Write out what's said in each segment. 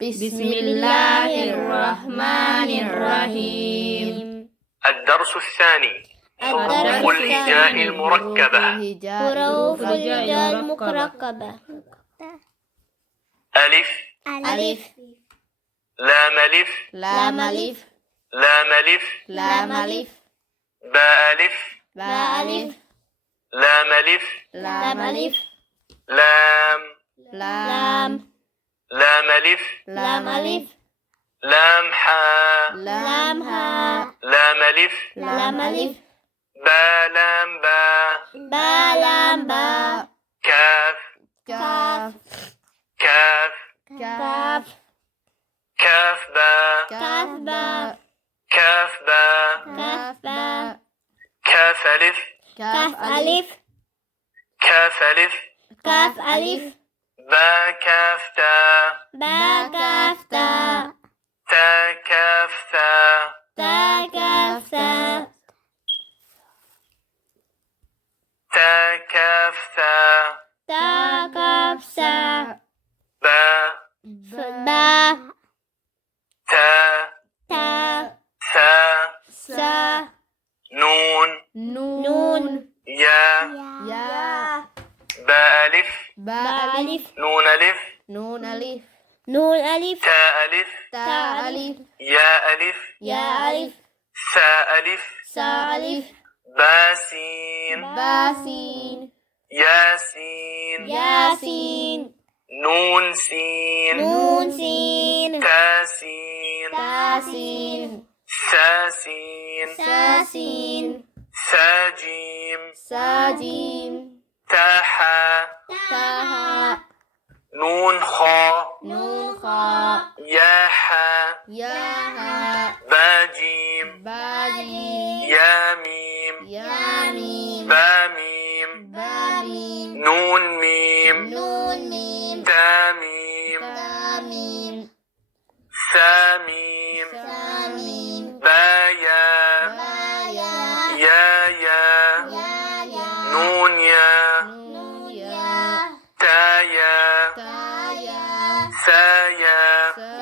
بسم الله الرحمن الرحيم. الدرس الثاني حروف الهجاء المركبة. حروف الهجاء المركبة. ألف ألف لام ألف لام ألف لام ألف لام ألف باء ألف باء ألف لام ألف لام ألف لام لام لام ألف لام ألف لام حاء لام هاء لام ألف لام ألف با لام باء با لام باء كاف كاف كاف كاف كاف باء كاف باء كاف باء كاف باء كاف ألف كاف ألف كاف ألف كاف ألف با كاف تاء با كاف تاء تا كاف ثاء تا كاف تاء تا كاف ثاء تا كاف تاء با با تا تا ثاء سا نون نون يا يا با ألف باء ألف نون ألف نون ألف نون ألف تاء ألف تاء ألف يا ألف يا ألف ثاء ألف سا ألف با سين با سين ياسين ياسين نون سين نون سين تا سين تا سين ثا سين سا سين ثا جيم سا جيم تا حاء تا هاء نون خاء نون خاء يا حاء يا هاء با جيم با جيم يا ميم يا ميم با ميم با ميم نون ميم نون ميم تا ميم تا ميم ثا ميم سا ميم با يا با يا يا يا يا نون يا نون يا تا يا تا يا ثا يا سا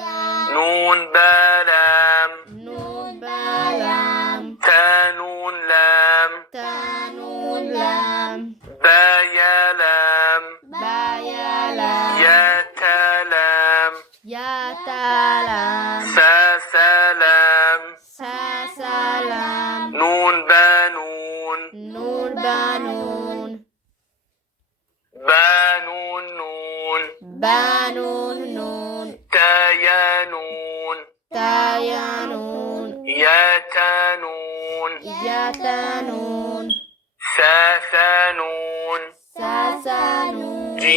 يا نون با لام نون با لام تا نون لام تا نون لام با يا لام با يا لام يا تا لام يا تا لام ثا سلام سا سلام نون با نون نون با نون با نون نون با نون نون تا يا نون تا يا نون يا تا نون يا تا نون ثا ثا نون سا سا نون جيم